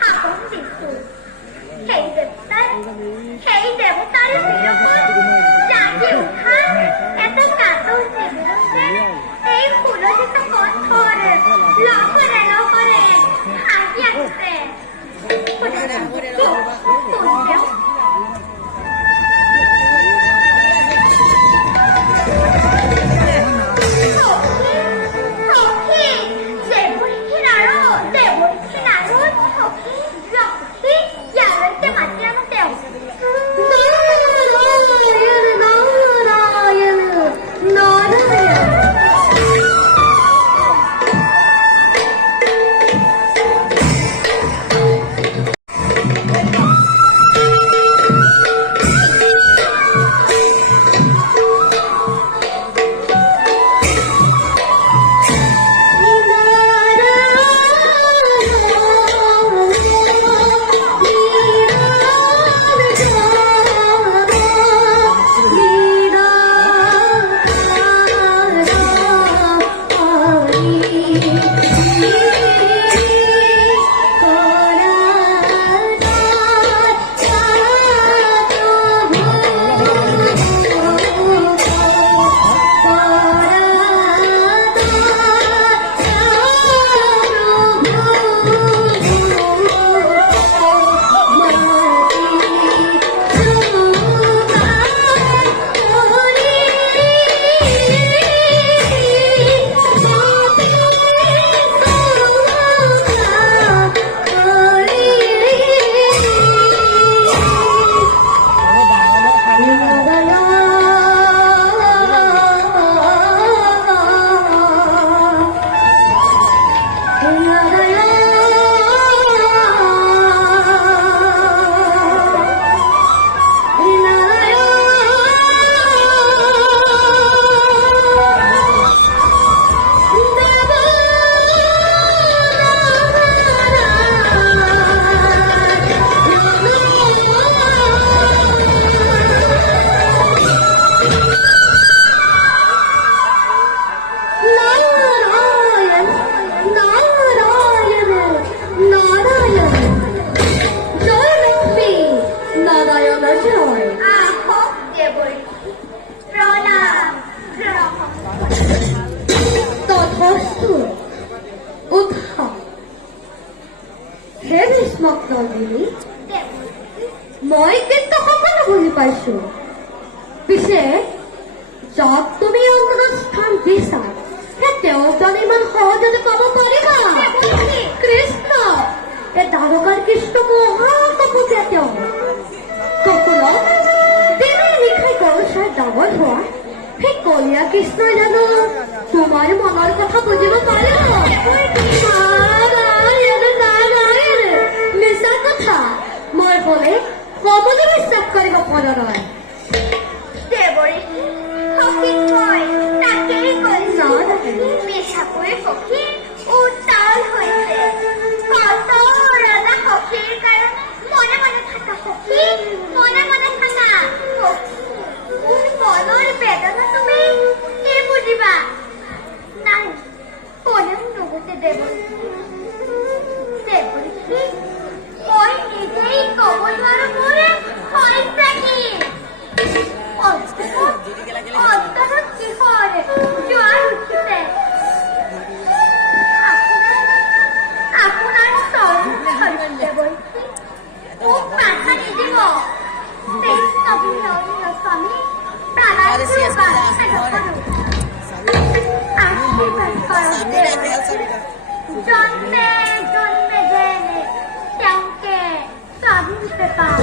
শাসন দিছো। সেই দেবতার জাগি উঠা এটা কাটছে বিরুদ্ধে এই সুরক্ষিত কঠোর লকরে হাসি আসছে। মই কিন্তু সকলো বুজি পাইছো। পিছে যত তুমি অনুষ্ঠান দিছা তেওঁক ইমান সহজতে পাব পাৰিবা? কৃষ্ণ এই দ্বাৰকাৰ কৃষ্ণ মহাকপুতীয়া তেওঁ ককুলক দিনে নিশাই গৰু চাই ডাঙৰ হোৱা সেই কলীয়া কৃষ্ণই জানো তোমাৰ মনৰ কথা বুজিব পাৰিব? মিছা কথা মই হলে কমলে বিশ্বাস কৰিব পৰা নহয়। মিছাকৈ সখী উত্তাল হৈছে। কত ৰজা সখীৰ কাৰণে মনে মনে থাকা সখী, মনে মনে থাকা। মোৰ মনৰ বেদনা তুমি কি বুজিবা? নাই কোনেও নুবুজে দেৱৰী। মই নিজেই কব নোৱাৰো মোৰে হৈছে কি অন্তৰত কিহৰ জোৱাৰ উঠিছে। আপোনাৰ চৰণ দেৱৰী মোক বাধা নিদিব। স্বামী জন্মে জন্মে যেনে তেওঁকে স্বামী ৰূপে পাওঁ।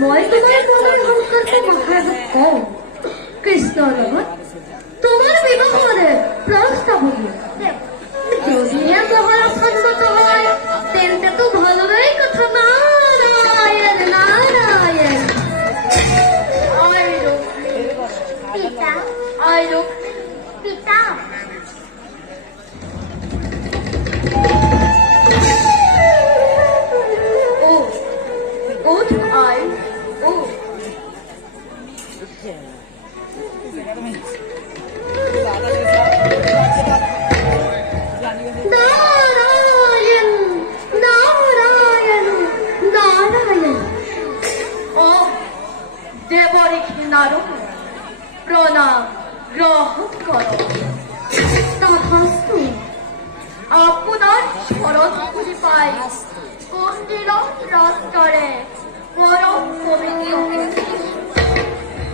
মই তোমাৰ মনৰ সংকল্প মহাৰাজক কওঁ কৃষ্ণৰ লগত তোমাৰ বিবাহৰে প্ৰস্তাৱ হ'ব। যদিহে মহাৰাজ সন্মত হয় তেন্তেতো ভালৰে কথা। নাৰায়ণ নাৰায়ণ। পিতা আৰু পিতা I কারণ প্রণাম গ্রহণ করো। তথাস্তু। আপনার শরৎ খুঁজে পাই কুণ্ডিল রাস্তারে পরম পবিত্র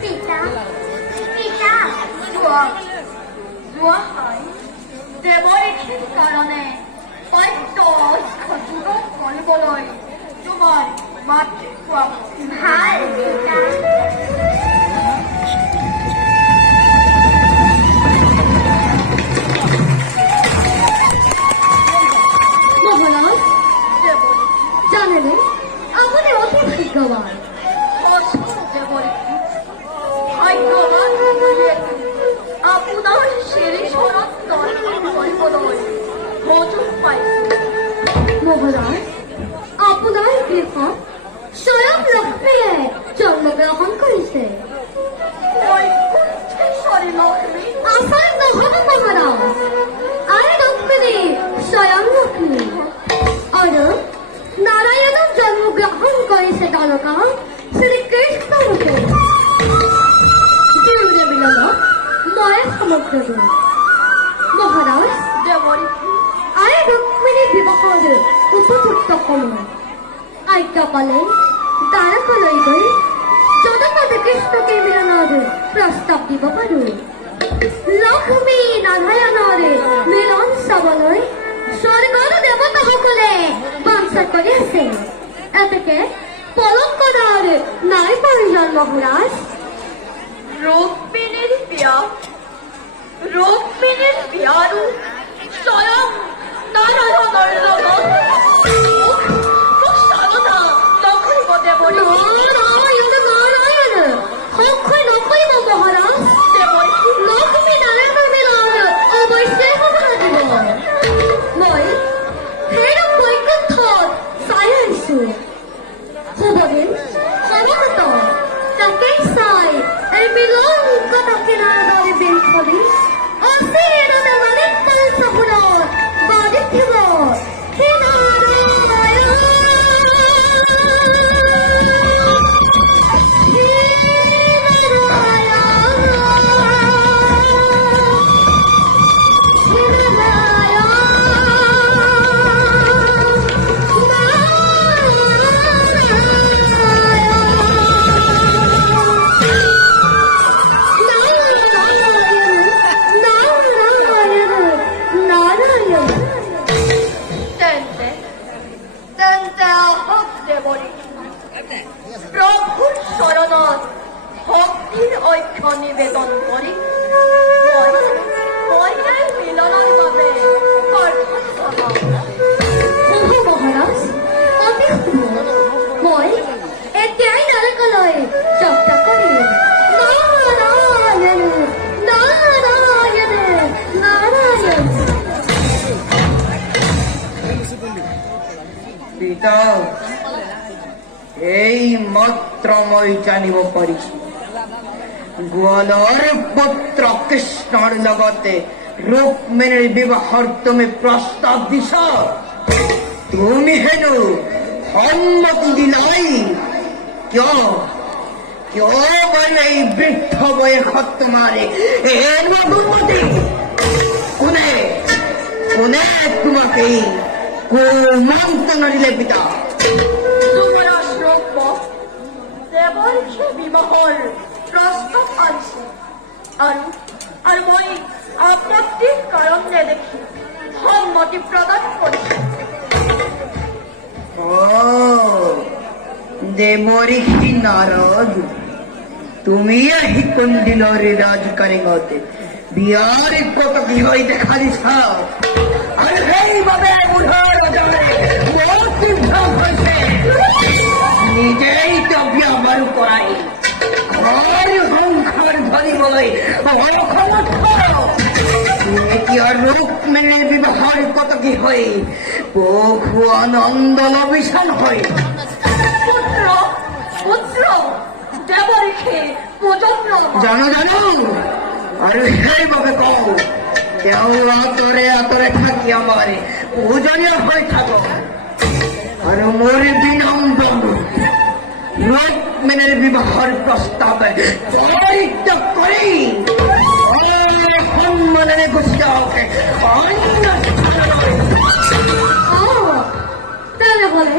পিতা পিতা দোয়া হয় দেবরেখির কারণে অত্য যুগ ফলবলয় তোমার মাতৃত্ব ভাল পিতা। মহারাজ দেবরী জানেন আপনি অতি ভাগ্যবান। দেবরী ভাগ্যবান আপনার সেরে শরৎ দর্শন ফলবলয় মজুর পাইছে। মহারাজ আপনার গৃহ স্বয়ং লক্ষ্মীয়ে জন্মগ্রহণ করেছে। ওই কুণ্ঠেশ্বরী লক্ষ্মী আসার নহব মহারাজ, আর লক্ষ্মী স্বয়ং লক্ষ্মী আর নারায়ণ জন্মগ্রহণ করেছে জনকা শ্রীকৃষ্ণ রূপে। বিলম্বে বিলম্ব ময় সমগ্র রূপ। মহারাজ দেবরী আর রুক্মিণী বিবাহের উপযুক্ত সময় আজ্ঞাপালে দ্বারকলৈ গৈ জগন্নাথ কৃষ্ণকে মিলনৰ প্ৰস্তাৱ দিব পাৰো। লক্ষ্মী নাৰায়ণৰ মিলন চাবলৈ স্বৰ্গৰ দেৱতাসকলে বাঞ্ছা কৰি আছে। এতেকে পলম কৰাৰ নাই প্ৰয়োজন মহাৰাজ। রুক্মিণীর বিয়ারু স্বয়ং নারায়ণের লগত সারদা নকরিব দেবরী। নারায়ণ নারায়ণ সক্ষয় নকৰিব মহাৰাজ। দেবরী লক্ষ্মী নাৰায়ণৰ মিলন অৱশ্যেই হ'ব লাগিব। মই সেই বৈকুণ্ঠত চাই আহিছো। শুভদিন সমাগত তাকেই চাই এই মিলন কথাকে নাৰায়ণৰ বিলখনি অচিৰ দেৱালীত পালচাপুৰত বাজি থিব। হে নাৰায়ণ দেবরী প্রভুর শরণত ভক্তির ঐক্য নিবেদন করি মই এই মিলনের বাবে মহারাজ অতি শুভ। মই এতিয়াই দ্বাৰকলৈ যাত্ৰা কৰিম। নাৰায়ণ নাৰায়ণ নাৰায়ণ। পিতা এই মাত্র মই জানিব পাৰিছো গোৱালৰ পুত্ৰ কৃষ্ণৰ লগতে ৰুক্মিণীৰ বিবাহৰ তুমি প্ৰস্তাৱ দিছ। তুমি হেনো সন্মতি দিলাই কিয়? কিয় মানে এই বৃদ্ধ বয়সত তোমাৰ এই অনুমতি? কোনে কোনে তোমাক এই কুমন্ত্রণ দিলে পিতা? যুবরাজ রূপ দেবরীকে বিবাহর প্রস্তাব আনছে আর মই আপত্তির কারণ দেখি সম্মতি প্রদান করছি। ও দেবঋষি নারদ, তুমি আহি কুণ্ডিলৰ ৰাজকাৰিঙতে বিয়াৰ কত বিষয় দেখা দিছা আৰু সেইবাবে বুঢ়াৰ বজাৰে বহুত যুদ্ধ হৈছে। নিজেই বিয়া বাৰু কৰাই ঘৰ সংসাৰ ধৰিবলৈ অসমৰ্থ। এতিয়া ৰুক্মিণীৰ বিবাহৰ কত কি হয় বহু আনন্দ লবিছান হয়। পুত্র পুত্র দেবরীকে পূজন জানো জানো আৰু সেইবাবে কওঁ তেওঁ আঁতৰে আঁতৰে থাকি আমাৰ পূজনীয় হৈ থাকক। আৰু মোৰ বিনম্ৰ ৰুক্মিণীৰ বিবাহৰ প্ৰস্তাৱ পরিত্যাগ করি সম্মানের গোষ্ঠীকে অন্য তাহলে বলে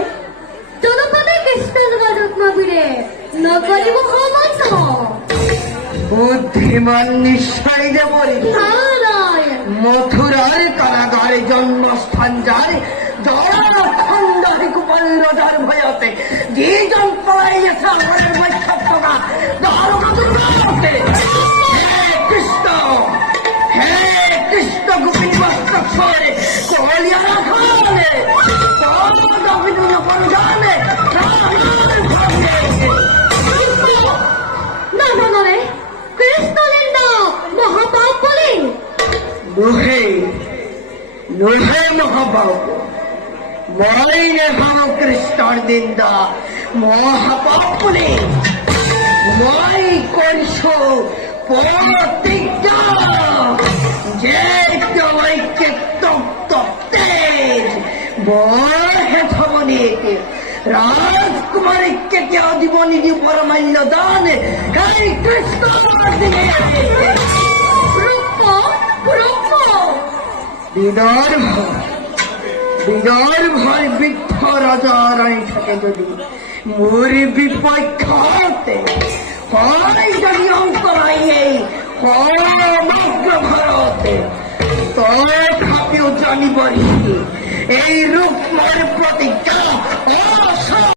জনপদে কৃষ্ণ নবীরে নকলিব হমন্ত বুদ্ধিমান নিশ্চয় যে বলি নারায়ণ মথুরার কারাগারে জন্মস্থান যায় জড়খণ্ডারি গোপাল রাজার ভয়তে যে জন পড়াইয়েছে আমাদের বৈঠকটা হে কৃষ্ণ গোপিনী মস্তক ছড়ে কলিয়ানা খালে জানে না জানলে কৃষ্ণ নিন্দা মহাপাপ বলি নুহে নুহে মহাবাবু মই নেহাম কৃষ্ণর নিন্দা মহাপাপনে মই করছো প্রতিজ্ঞা যে তোমাকে তেজ বহে থবনিকে রাজকুমারীকে কেউ জীবনী দি পরমাল্য দান এই কৃষ্ণ বিদর্ভর বৃদ্ধ রাজার থাকে যদি মোর বিপক্ষে হয় যদি অন্তরাই নেই সমগ্র ভারতে তথাপিও জানিবরি এই রূপ মোর প্রতিজ্ঞা অসম